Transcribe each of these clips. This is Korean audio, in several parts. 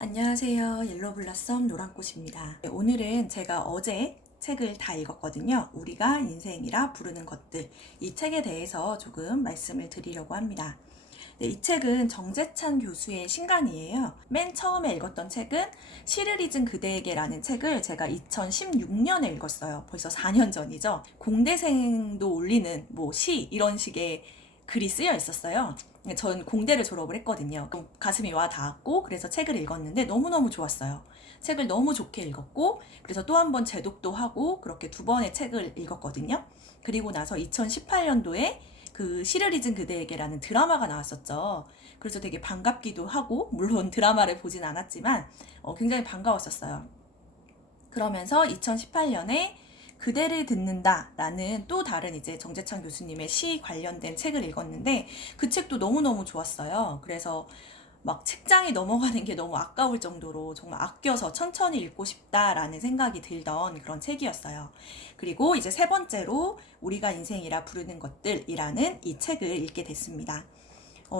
안녕하세요. 옐로블라썸 노란꽃입니다. 오늘은 제가 어제 책을 다 읽었거든요. 우리가 인생이라 부르는 것들. 이 책에 대해서 조금 말씀을 드리려고 합니다. 이 책은 정재찬 교수의 신간이에요. 맨 처음에 읽었던 책은 시를 잊은 그대에게라는 책을 제가 2016년에 읽었어요. 벌써 4년 전이죠. 공대생도 올리는 시 이런 식의 글이 쓰여 있었어요. 전 공대를 졸업을 했거든요. 그럼 가슴이 와 닿았고 그래서 책을 읽었는데 너무너무 좋았어요. 책을 너무 좋게 읽었고 그래서 또 한 번 재독도 하고 그렇게 두 번의 책을 읽었거든요. 그리고 나서 2018년도에 그 시를 잊은 그대에게라는 드라마가 나왔었죠. 그래서 되게 반갑기도 하고 물론 드라마를 보진 않았지만 굉장히 반가웠었어요. 그러면서 2018년에 그대를 듣는다라는 또 다른 이제 정재찬 교수님의 시 관련된 책을 읽었는데 그 책도 너무너무 좋았어요. 그래서 막 책장이 넘어가는 게 너무 아까울 정도로 정말 아껴서 천천히 읽고 싶다라는 생각이 들던 그런 책이었어요. 그리고 이제 세 번째로 우리가 인생이라 부르는 것들이라는 이 책을 읽게 됐습니다.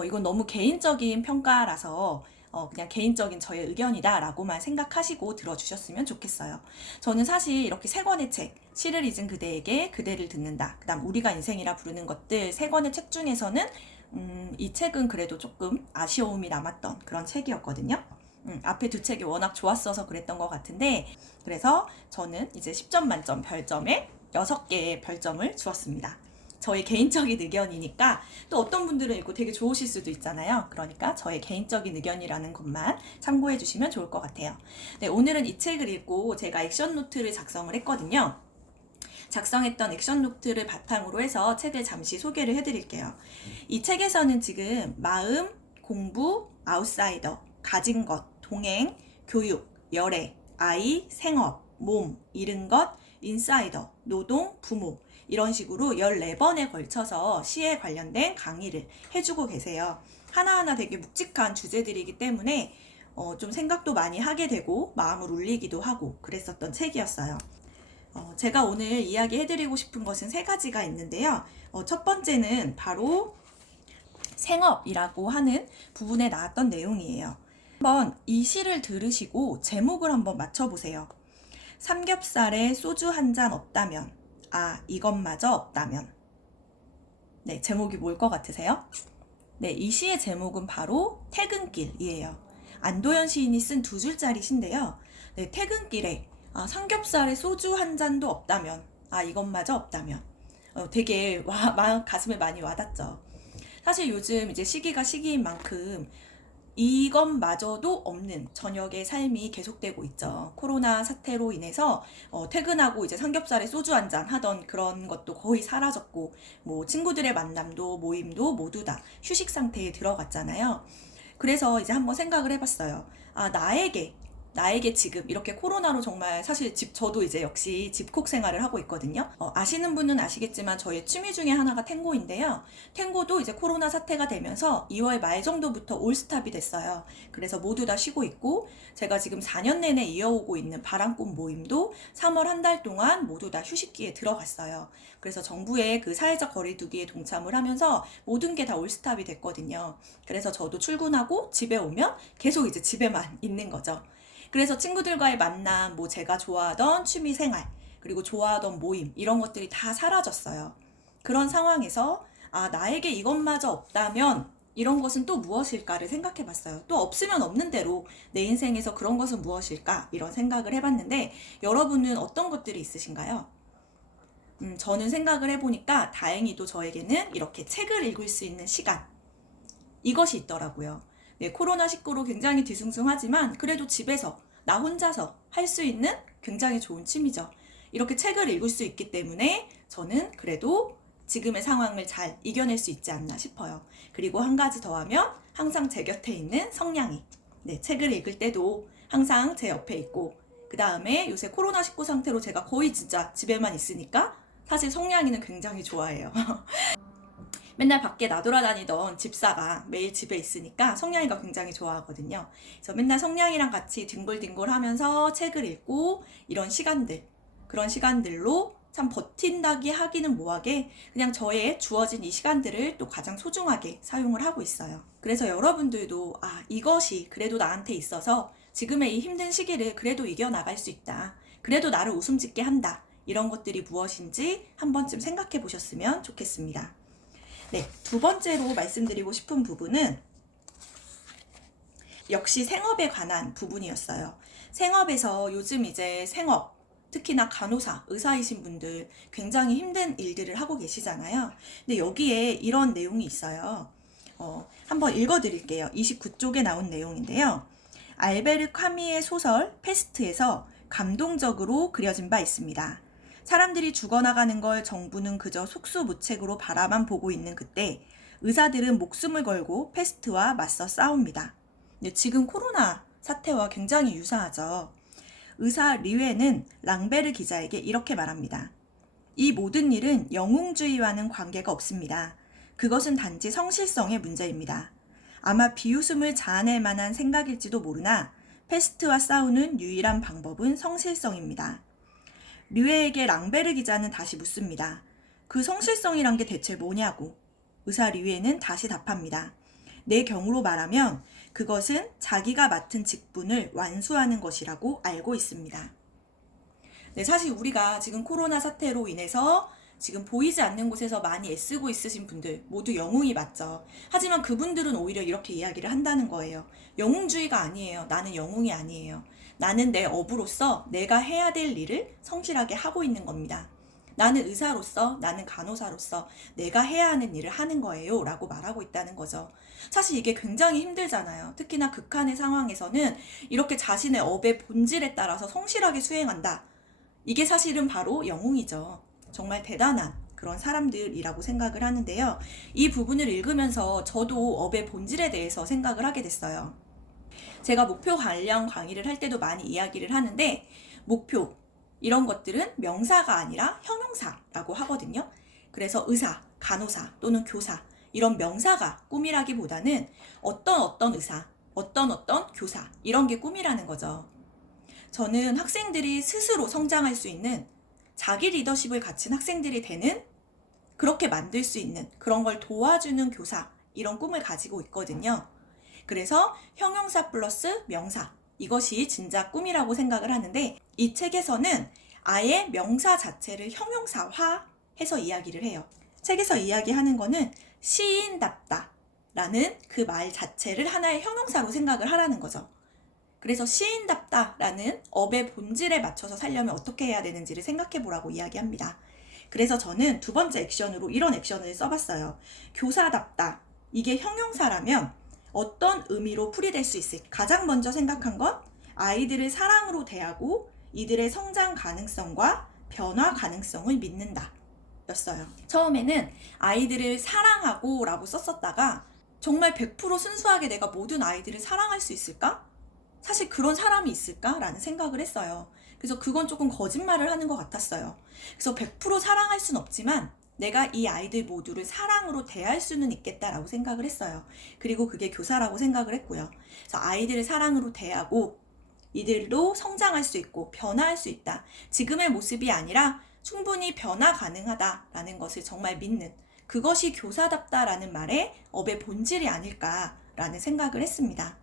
이건 너무 개인적인 평가라서 그냥 개인적인 저의 의견이다라고만 생각하시고 들어주셨으면 좋겠어요. 저는 사실 이렇게 세 권의 책, 시를 잊은 그대에게 그대를 듣는다, 그 다음 우리가 인생이라 부르는 것들 세 권의 책 중에서는 이 책은 그래도 조금 아쉬움이 남았던 그런 책이었거든요. 앞에 두 책이 워낙 좋았어서 그랬던 것 같은데 그래서 저는 이제 10점 만점 별점에 6개의 별점을 주었습니다. 저의 개인적인 의견이니까 또 어떤 분들은 읽고 되게 좋으실 수도 있잖아요. 그러니까 저의 개인적인 의견이라는 것만 참고해 주시면 좋을 것 같아요. 네, 오늘은 이 책을 읽고 제가 액션 노트를 작성을 했거든요. 작성했던 액션 노트를 바탕으로 해서 책을 잠시 소개를 해드릴게요. 이 책에서는 지금 마음, 공부, 아웃사이더, 가진 것, 동행, 교육, 열애, 아이, 생업, 몸, 잃은 것, 인사이더, 노동, 부모 이런 식으로 14번에 걸쳐서 시에 관련된 강의를 해주고 계세요. 하나하나 되게 묵직한 주제들이기 때문에 좀 생각도 많이 하게 되고 마음을 울리기도 하고 그랬었던 책이었어요. 제가 오늘 이야기해드리고 싶은 것은 세 가지가 있는데요. 첫 번째는 바로 생업이라고 하는 부분에 나왔던 내용이에요. 한번 이 시를 들으시고 제목을 한번 맞춰보세요. 삼겹살에 소주 한 잔 없다면, 이것마저 없다면. 네, 제목이 뭘 것 같으세요? 네, 이 시의 제목은 바로 퇴근길이에요. 안도현 시인이 쓴 두 줄짜리 시인데요. 네, 퇴근길에 삼겹살에 소주 한 잔도 없다면, 이것마저 없다면. 되게 가슴에 많이 와닿죠. 사실 요즘 이제 시기가 시기인 만큼 이것마저도 없는 저녁의 삶이 계속되고 있죠. 코로나 사태로 인해서 퇴근하고 이제 삼겹살에 소주 한 잔 하던 그런 것도 거의 사라졌고 친구들의 만남도 모임도 모두 다 휴식 상태에 들어갔잖아요. 그래서 이제 한번 생각을 해봤어요. 나에게 지금 이렇게 코로나로 정말 사실 저도 이제 역시 집콕 생활을 하고 있거든요. 아시는 분은 아시겠지만 저의 취미 중에 하나가 탱고인데요. 탱고도 이제 코로나 사태가 되면서 2월 말 정도부터 올스탑이 됐어요. 그래서 모두 다 쉬고 있고 제가 지금 4년 내내 이어오고 있는 바람꽃 모임도 3월 한 달 동안 모두 다 휴식기에 들어갔어요. 그래서 정부의 그 사회적 거리두기에 동참을 하면서 모든 게 다 올스탑이 됐거든요. 그래서 저도 출근하고 집에 오면 계속 이제 집에만 있는 거죠. 그래서 친구들과의 만남, 제가 좋아하던 취미 생활, 그리고 좋아하던 모임, 이런 것들이 다 사라졌어요. 그런 상황에서, 나에게 이것마저 없다면, 이런 것은 또 무엇일까를 생각해 봤어요. 또 없으면 없는 대로 내 인생에서 그런 것은 무엇일까? 이런 생각을 해봤는데, 여러분은 어떤 것들이 있으신가요? 저는 생각을 해보니까 다행히도 저에게는 이렇게 책을 읽을 수 있는 시간, 이것이 있더라고요. 네, 코로나19로 굉장히 뒤숭숭하지만 그래도 집에서 나 혼자서 할 수 있는 굉장히 좋은 취미죠. 이렇게 책을 읽을 수 있기 때문에 저는 그래도 지금의 상황을 잘 이겨낼 수 있지 않나 싶어요. 그리고 한 가지 더 하면 항상 제 곁에 있는 성냥이. 네, 책을 읽을 때도 항상 제 옆에 있고 그 다음에 요새 코로나19 상태로 제가 거의 진짜 집에만 있으니까 사실 성냥이는 굉장히 좋아해요. 맨날 밖에 나돌아다니던 집사가 매일 집에 있으니까 성냥이가 굉장히 좋아하거든요. 그래서 맨날 성냥이랑 같이 뒹굴뒹굴 하면서 책을 읽고 이런 시간들, 그런 시간들로 참 버틴다기 하기는 뭐하게 그냥 저의 주어진 이 시간들을 또 가장 소중하게 사용을 하고 있어요. 그래서 여러분들도 이것이 그래도 나한테 있어서 지금의 이 힘든 시기를 그래도 이겨나갈 수 있다. 그래도 나를 웃음 짓게 한다. 이런 것들이 무엇인지 한 번쯤 생각해 보셨으면 좋겠습니다. 네, 두 번째로 말씀드리고 싶은 부분은 역시 생업에 관한 부분이었어요. 생업에서 요즘 이제 생업, 특히나 간호사, 의사이신 분들 굉장히 힘든 일들을 하고 계시잖아요. 근데 여기에 이런 내용이 있어요. 한번 읽어드릴게요. 29쪽에 나온 내용인데요. 알베르 카미의 소설 페스트에서 감동적으로 그려진 바 있습니다. 사람들이 죽어나가는 걸 정부는 그저 속수무책으로 바라만 보고 있는 그때 의사들은 목숨을 걸고 페스트와 맞서 싸웁니다. 지금 코로나 사태와 굉장히 유사하죠. 의사 리웨는 랑베르 기자에게 이렇게 말합니다. 이 모든 일은 영웅주의와는 관계가 없습니다. 그것은 단지 성실성의 문제입니다. 아마 비웃음을 자아낼 만한 생각일지도 모르나 페스트와 싸우는 유일한 방법은 성실성입니다. 류에에게 랑베르 기자는 다시 묻습니다. 그 성실성이란 게 대체 뭐냐고. 의사 류에는 다시 답합니다. 내 경우로 말하면 그것은 자기가 맡은 직분을 완수하는 것이라고 알고 있습니다. 네, 사실 우리가 지금 코로나 사태로 인해서 지금 보이지 않는 곳에서 많이 애쓰고 있으신 분들 모두 영웅이 맞죠. 하지만 그분들은 오히려 이렇게 이야기를 한다는 거예요. 영웅주의가 아니에요. 나는 영웅이 아니에요. 나는 내 업으로서 내가 해야 될 일을 성실하게 하고 있는 겁니다. 나는 의사로서, 나는 간호사로서 내가 해야 하는 일을 하는 거예요 라고 말하고 있다는 거죠. 사실 이게 굉장히 힘들잖아요. 특히나 극한의 상황에서는 이렇게 자신의 업의 본질에 따라서 성실하게 수행한다. 이게 사실은 바로 영웅이죠. 정말 대단한 그런 사람들이라고 생각을 하는데요. 이 부분을 읽으면서 저도 업의 본질에 대해서 생각을 하게 됐어요. 제가 목표 관련 강의를 할 때도 많이 이야기를 하는데 목표 이런 것들은 명사가 아니라 형용사라고 하거든요. 그래서 의사, 간호사 또는 교사 이런 명사가 꿈이라기보다는 어떤 의사, 어떤 교사 이런 게 꿈이라는 거죠. 저는 학생들이 스스로 성장할 수 있는 자기 리더십을 갖춘 학생들이 되는 그렇게 만들 수 있는 그런 걸 도와주는 교사 이런 꿈을 가지고 있거든요. 그래서 형용사 플러스 명사 이것이 진짜 꿈이라고 생각을 하는데 이 책에서는 아예 명사 자체를 형용사화해서 이야기를 해요. 책에서 이야기하는 거는 시인답다 라는 그 말 자체를 하나의 형용사로 생각을 하라는 거죠. 그래서 시인답다 라는 업의 본질에 맞춰서 살려면 어떻게 해야 되는지를 생각해 보라고 이야기합니다. 그래서 저는 두 번째 액션으로 이런 액션을 써봤어요. 교사답다. 이게 형용사라면 어떤 의미로 풀이될 수 있을까? 가장 먼저 생각한 건 아이들을 사랑으로 대하고 이들의 성장 가능성과 변화 가능성을 믿는다 였어요. 처음에는 아이들을 사랑하고 라고 썼었다가 정말 100% 순수하게 내가 모든 아이들을 사랑할 수 있을까? 사실 그런 사람이 있을까? 라는 생각을 했어요. 그래서 그건 조금 거짓말을 하는 것 같았어요. 그래서 100% 사랑할 순 없지만 내가 이 아이들 모두를 사랑으로 대할 수는 있겠다라고 생각을 했어요. 그리고 그게 교사라고 생각을 했고요. 그래서 아이들을 사랑으로 대하고 이들도 성장할 수 있고 변화할 수 있다. 지금의 모습이 아니라 충분히 변화 가능하다라는 것을 정말 믿는 그것이 교사답다라는 말의 업의 본질이 아닐까라는 생각을 했습니다.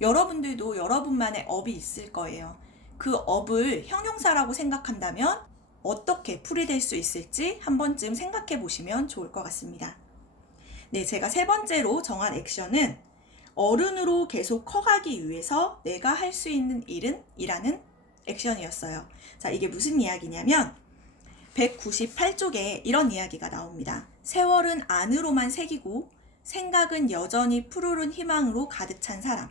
여러분들도 여러분만의 업이 있을 거예요. 그 업을 형용사라고 생각한다면 어떻게 풀이될 수 있을지 한 번쯤 생각해 보시면 좋을 것 같습니다. 네, 제가 세 번째로 정한 액션은 어른으로 계속 커가기 위해서 내가 할 수 있는 일은? 이라는 액션이었어요. 자, 이게 무슨 이야기냐면 198쪽에 이런 이야기가 나옵니다. 세월은 안으로만 새기고 생각은 여전히 푸르른 희망으로 가득 찬 사람.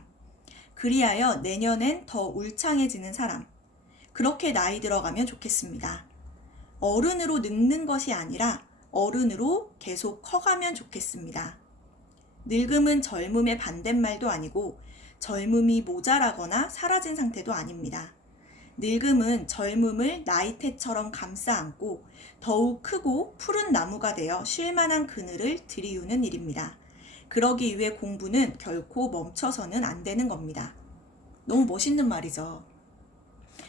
그리하여 내년엔 더 울창해지는 사람. 그렇게 나이 들어가면 좋겠습니다. 어른으로 늙는 것이 아니라 어른으로 계속 커가면 좋겠습니다. 늙음은 젊음의 반대말도 아니고 젊음이 모자라거나 사라진 상태도 아닙니다. 늙음은 젊음을 나이테처럼 감싸 안고 더욱 크고 푸른 나무가 되어 쉴만한 그늘을 들이우는 일입니다. 그러기 위해 공부는 결코 멈춰서는 안 되는 겁니다. 너무 멋있는 말이죠.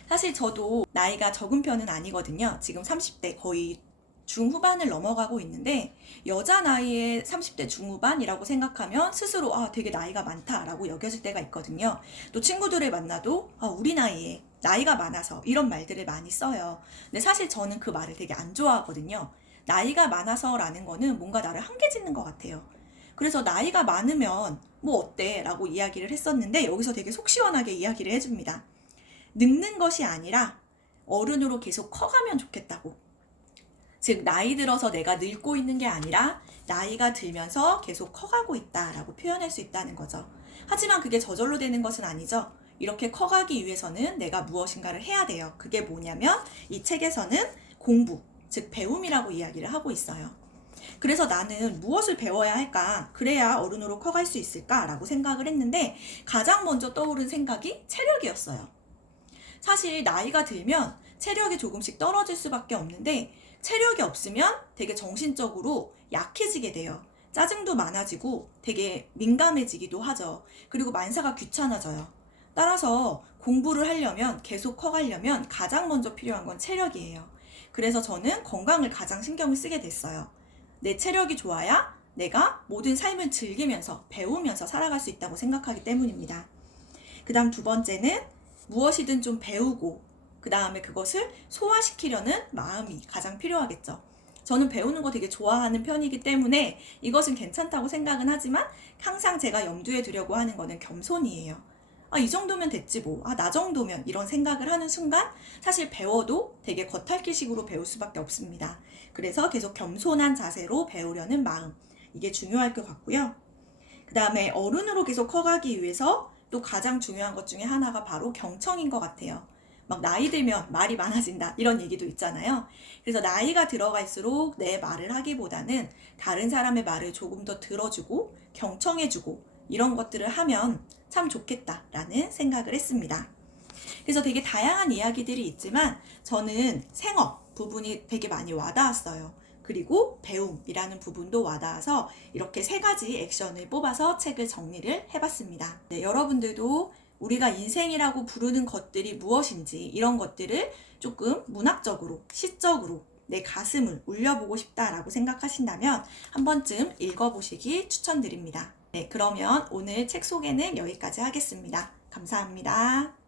사실 저도 나이가 적은 편은 아니거든요. 지금 30대 거의 중후반을 넘어가고 있는데 여자 나이의 30대 중후반이라고 생각하면 스스로 되게 나이가 많다라고 여겨질 때가 있거든요. 또 친구들을 만나도 우리 나이에 나이가 많아서 이런 말들을 많이 써요. 근데 사실 저는 그 말을 되게 안 좋아하거든요. 나이가 많아서라는 거는 뭔가 나를 한계짓는 것 같아요. 그래서 나이가 많으면 뭐 어때? 라고 이야기를 했었는데 여기서 되게 속 시원하게 이야기를 해줍니다. 늙는 것이 아니라 어른으로 계속 커가면 좋겠다고. 즉 나이 들어서 내가 늙고 있는 게 아니라 나이가 들면서 계속 커가고 있다라고 표현할 수 있다는 거죠. 하지만 그게 저절로 되는 것은 아니죠. 이렇게 커가기 위해서는 내가 무엇인가를 해야 돼요. 그게 뭐냐면 이 책에서는 공부, 즉 배움이라고 이야기를 하고 있어요. 그래서 나는 무엇을 배워야 할까? 그래야 어른으로 커갈 수 있을까라고 생각을 했는데 가장 먼저 떠오른 생각이 체력이었어요. 사실 나이가 들면 체력이 조금씩 떨어질 수밖에 없는데 체력이 없으면 되게 정신적으로 약해지게 돼요. 짜증도 많아지고 되게 민감해지기도 하죠. 그리고 만사가 귀찮아져요. 따라서 공부를 하려면 계속 커가려면 가장 먼저 필요한 건 체력이에요. 그래서 저는 건강을 가장 신경을 쓰게 됐어요. 내 체력이 좋아야 내가 모든 삶을 즐기면서 배우면서 살아갈 수 있다고 생각하기 때문입니다. 그 다음 두 번째는 무엇이든 좀 배우고 그 다음에 그것을 소화시키려는 마음이 가장 필요하겠죠. 저는 배우는 거 되게 좋아하는 편이기 때문에 이것은 괜찮다고 생각은 하지만 항상 제가 염두에 두려고 하는 거는 겸손이에요. 이 정도면 됐지 뭐. 나 정도면 이런 생각을 하는 순간 사실 배워도 되게 겉핥기식으로 배울 수밖에 없습니다. 그래서 계속 겸손한 자세로 배우려는 마음. 이게 중요할 것 같고요. 그 다음에 어른으로 계속 커가기 위해서 또 가장 중요한 것 중에 하나가 바로 경청인 것 같아요. 막 나이 들면 말이 많아진다 이런 얘기도 있잖아요. 그래서 나이가 들어갈수록 내 말을 하기보다는 다른 사람의 말을 조금 더 들어주고 경청해주고 이런 것들을 하면 참 좋겠다라는 생각을 했습니다. 그래서 되게 다양한 이야기들이 있지만 저는 생업 부분이 되게 많이 와닿았어요. 그리고 배움이라는 부분도 와닿아서 이렇게 세 가지 액션을 뽑아서 책을 정리를 해봤습니다. 네, 여러분들도 우리가 인생이라고 부르는 것들이 무엇인지 이런 것들을 조금 문학적으로, 시적으로 내 가슴을 울려보고 싶다라고 생각하신다면 한 번쯤 읽어보시기 추천드립니다. 네, 그러면 오늘 책 소개는 여기까지 하겠습니다. 감사합니다.